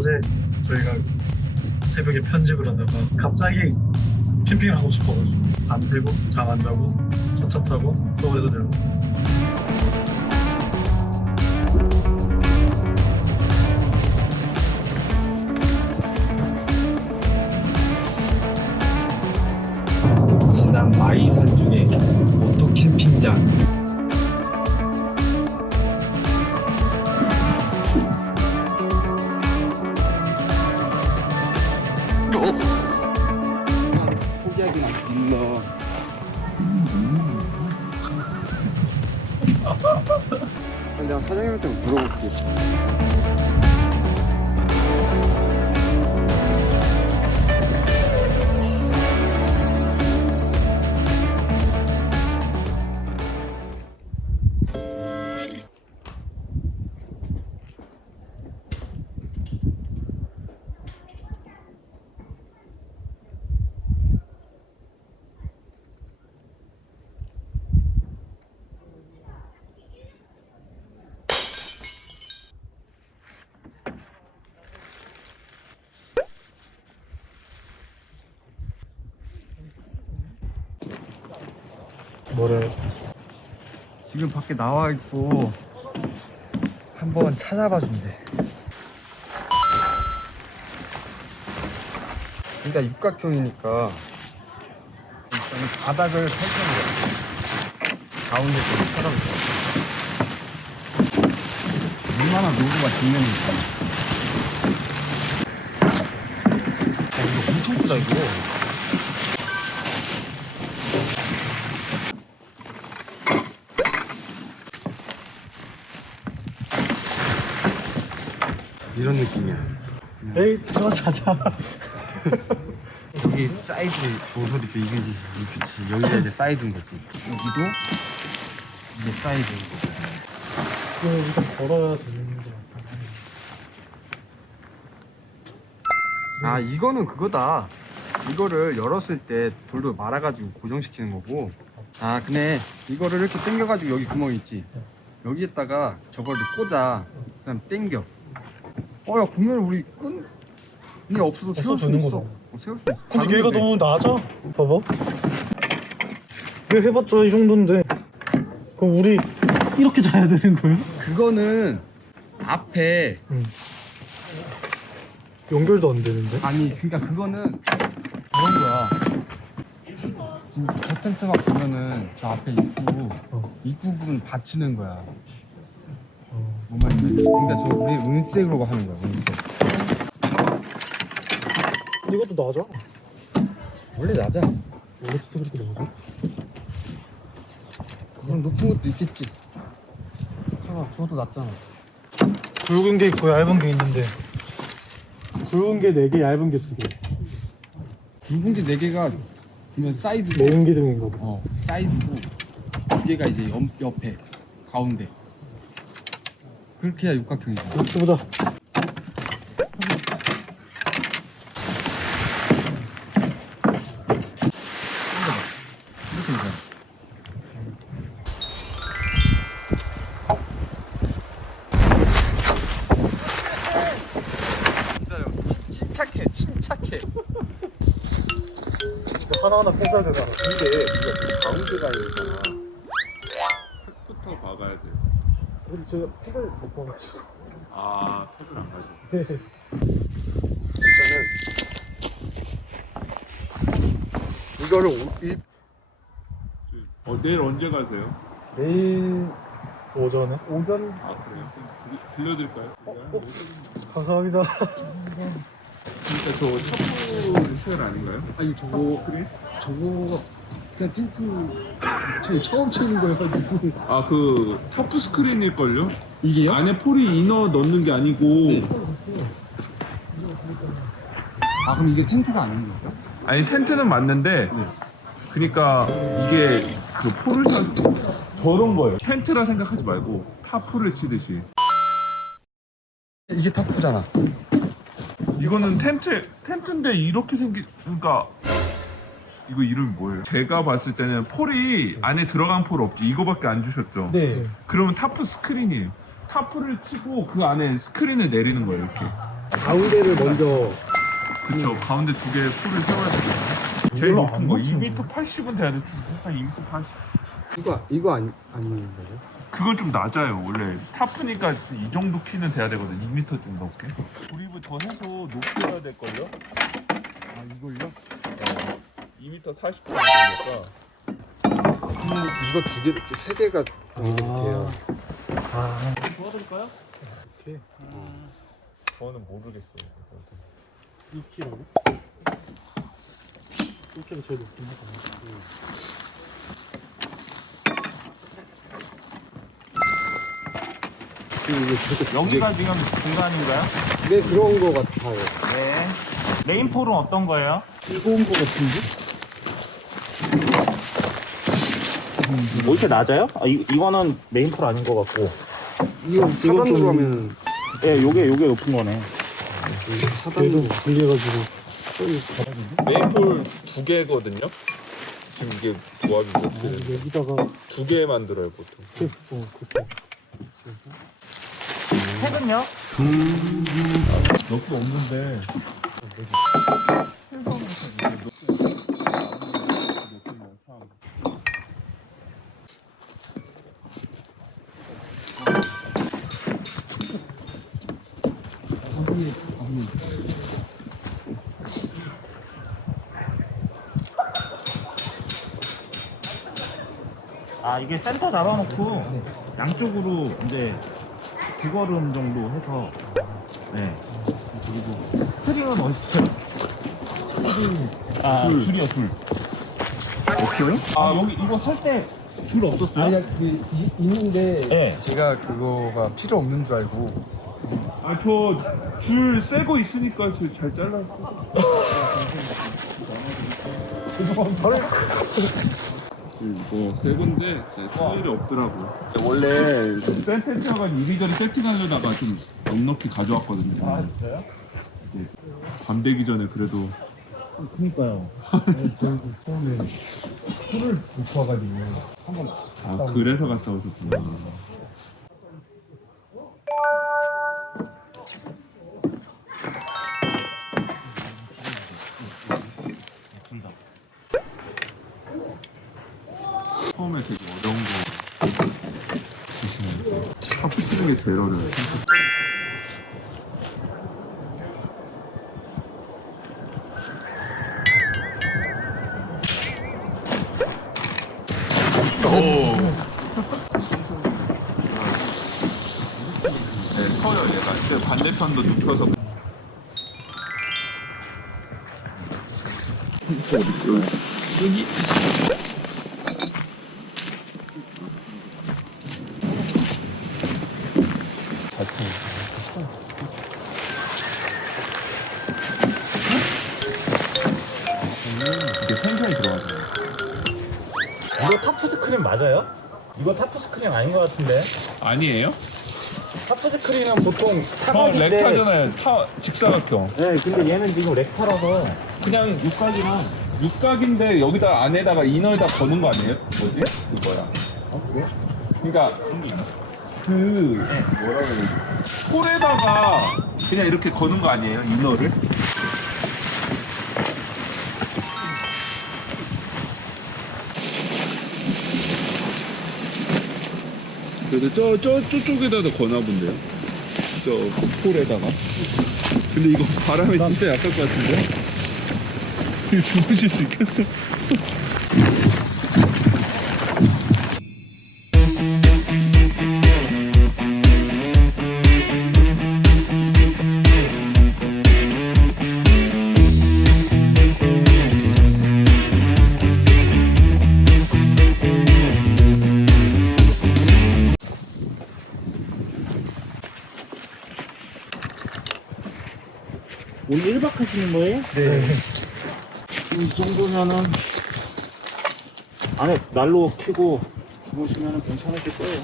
어제 저희가 새벽에 편집을 하다가 갑자기 캠핑을 하고 싶어가지고 안 들고 잠 안 자고 첫차 타고 서울에서 내려왔어요. 뭐를 지금 밖에 나와 있고 한번 찾아봐 준대. 그러니까 육각형이니까 일단 바닥을 설정해. 가운데 좀 쳐다보자. 얼마나 노후가 정면이니까. 어, 이거 엄청 크다 이거. 이런 느낌이야. 에이 들어가자 자자. 여기 사이드 모서리 그 이게 그치 여기가 이제 사이드인 거지. 여기도 이게 사이드인 거지. 이거 일단 걸어야 되는 거 같아. 아 이거는 그거다. 이거를 열었을 때 돌돌 말아가지고 고정시키는 거고. 아 근데 이거를 이렇게 당겨가지고 여기 구멍 있지. 여기에다가 저거를 꽂아. 그냥 당겨. 어야 보면 우리 끈 이게 없어도 세울 수 있어. 거잖아. 어, 세울 수 있어. 근데 얘가. 너무 낮아. 봐봐. 얘 해봤자 이 정도인데. 그럼 우리 이렇게 자야 되는 거예요? 그거는 앞에 연결도 안 되는데. 아니 그러니까 그거는 그런 거야. 지금 저 텐트 막 보면은 저 앞에 입구 어. 입구 부분 받치는 거야. 어. 뭔 말인지. 그러니까 저 우리 은색으로 하는 거야 은색. 이것도 낮아. 원래 낮아. 원래 그렇게 낮아? 그럼 높은 것도 있겠지. 잠깐 저것도 낮잖아. 굵은 게 있고 얇은 게 있는데. 굵은 게 4개, 얇은 게 2개. 굵은 게네 개가 그러면 사이드. 메인 기둥인가 봐. 어 사이드고 두 개가 이제 옆, 옆에 가운데. 그렇게 해야 육각형이지. 이렇게 보자. 이렇게 해야 기다려. 침- 침착해, 침착해. 하나하나 뺏어야 되잖아. 근데 이거 가운데가 있잖아. 제가 팩을 못 봐가지고. 아, 턱을 안 가져. 일단은 이거를 오- 이, 어, 내일 언제 가세요? 내일 오전에? 오전? 아, 그래요? 그럼 혹시 빌려드릴까요? 어? 감사합니다. 그러니까 저 첩부 쉘 아닌가요? 아니 저거 그래? 저거 그냥 텐트 저희 처음 치는 거여가지고 아, 그 타프 스크린일걸요? 이게요? 안에 폴이 이너 넣는 게 아니고 네. 아 그럼 이게 텐트가 아닌 거예요? 아니 텐트는 맞는데 그러니까 이게 그 폴을 다 저런 거예요. 텐트라 생각하지 말고 타프를 치듯이. 이게 타프잖아. 이거는 텐트 텐트인데 이렇게 생긴 그러니까 이거 이름이 뭐예요? 제가 봤을 때는 폴이 안에 들어간 폴 없지 이거밖에 안 주셨죠? 네. 그러면 타프 스크린이에요. 타프를 치고 그 안에 스크린을 내리는 거예요 이렇게. 가운데를 먼저 그쵸 가운데 두개 풀을 세워야 되거든요 제일 높은 거 2m 80은 돼야 될 텐데 한 2m 80 이거 이거 아니 아닌 거죠? 그건 좀 낮아요 원래 타프니까 이 정도 키는 돼야 되거든 2m 좀 넘게 조립을 더 해서 높게 해야 될걸요? 아 이걸요? 2m 40 정도 되니까 이거 두 개, 세 개가 이렇게요. 도와드릴까요? 저는 모르겠어요 6kg. 6kg 제일 높긴 하다. 여기가 지금 중간인가요? 네 그런 거 같아요. 네. 메인폴은 어떤 거예요? 뜨거운 거 같은데? 뭐 이렇게 낮아요? 아, 이, 이거는 메인폴 아닌 것 같고. 이거 이거 사단으로 좀- 하면 예, 요게, 요게 높은 거네. 사단으로 불려가지고 메인폴 두 개거든요 지금 이게 조합이 이렇게 여기다가 두개 만들어요 보통 어 그렇게 색은요? 몇개 없는데 아, 이게 센터 잡아놓고 양쪽으로 이제 비걸음 정도 해서. 네. 그리고 스트링은 어딨어요? 스트링. 아, 줄이요, 줄. 오케이. 아, 여기 이거 살 때 줄 없었어요? 아니 그 이- 있는데 네. 제가 그거가 필요 없는 줄 알고 아 저 줄 세고 있으니까 저잘 잘랐어 이거 새 건데 스타일이 없더라고 원래 센텐트가 이리저리 세팅하려다가 좀 넉넉히 가져왔거든요. 아, 진짜요? 밤 되기 전에 그래도 그니까요. 처음에 풀을 못 봐가지고. 한번 아 그래서 갔다 오셨구나 처음에 되게 어려운 거 지시는 하프 치는 게 제일 어려워요. 네, 서요 얘가 제 반대편도 눕혀서 이거 타프 스크린 맞아요? 이거 타프 스크린 아닌 것 같은데? 아니에요? 타프 스크린은 보통 저 사각인데 렉타잖아요 타, 직사각형 네, 근데 얘는 지금 렉타라서 그냥 육각이랑 육각인데 여기다 안에다가 이너에다 거는 거 아니에요? 뭐지? 이거야. 아 그래? 그러니까 그 뭐라 그러지? 폴에다가 그냥 이렇게 거는 거 아니에요? 이너를? 저, 저, 저쪽에다가 거나 본데요? 저 폴에다가. 근데 이거 바람에 진짜 약할 것 같은데? 이거 주무실 수 있겠어? 네. 이 정도면은 안에 난로 켜고 주무시면 괜찮으실 거예요.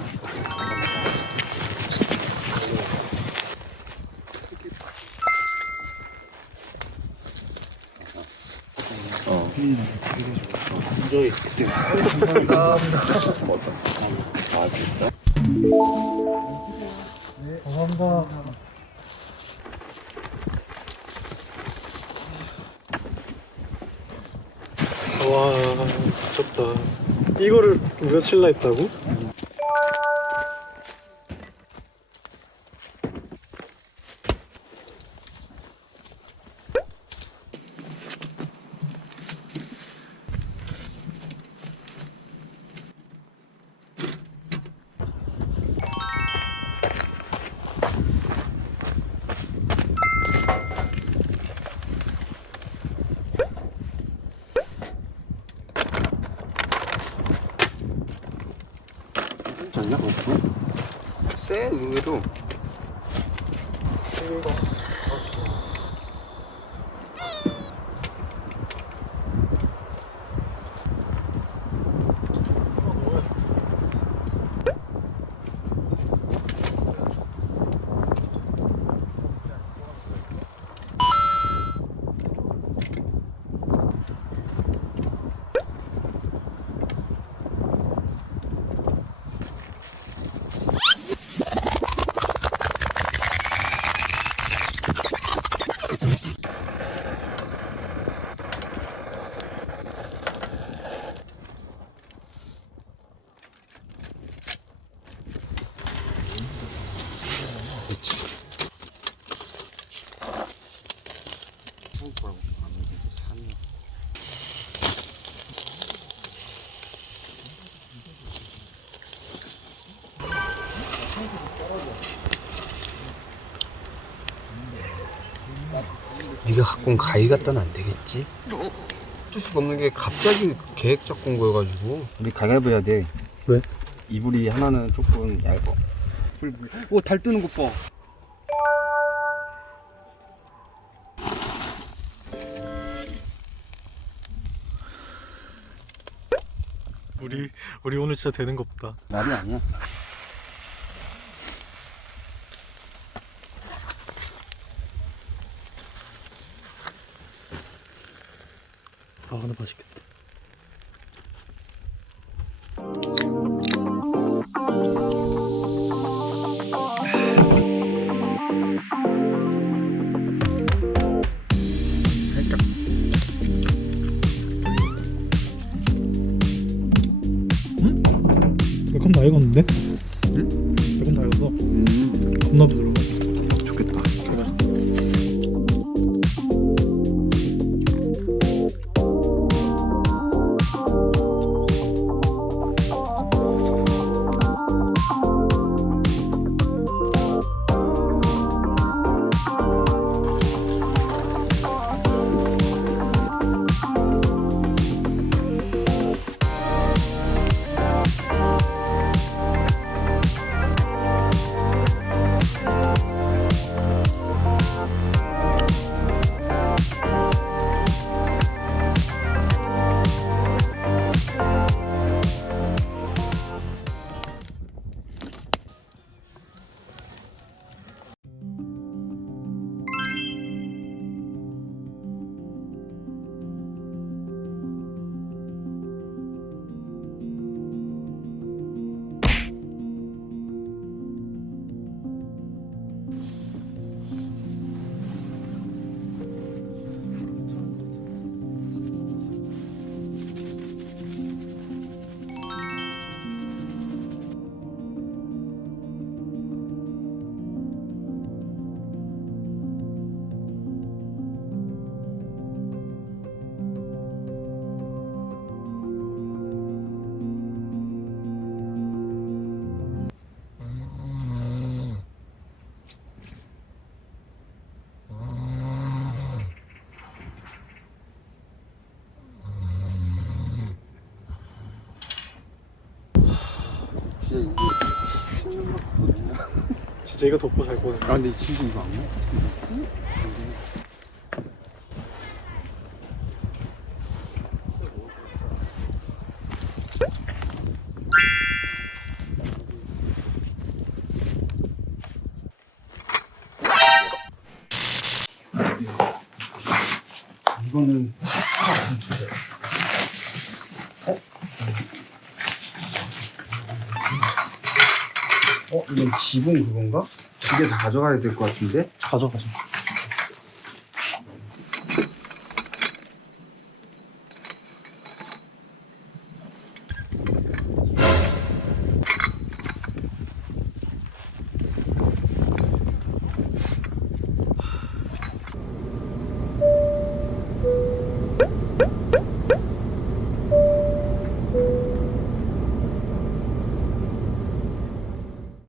어. 저희 감사합니다. 와 미쳤다 이거를 며칠 했다고? 괜찮지 않냐? 어? 쎄 의외로 네가 갖고 온 가위 갖다는 안 되겠지? 어쩔 수가 없는 게 갑자기 계획 잡고 온 거여가지고. 우리 가위바위보 해야 돼. 왜? 이불이 하나는 조금 얇아. 오달 뜨는 것봐. 우리 우리 오늘 진짜 되는 거 없다. 말이 아니야 아 근데 맛있겠다. 매콤 다 익었는데? 응? 매콤 다 익었어? 음. 겁나 부드러워 진짜 이거 덮고 잘 거든 아 근데 진짜 이거 안 먹어? 이거는 어? 이건 지붕 그건가? 두 개 다 가져가야 될 것 같은데? 가져가자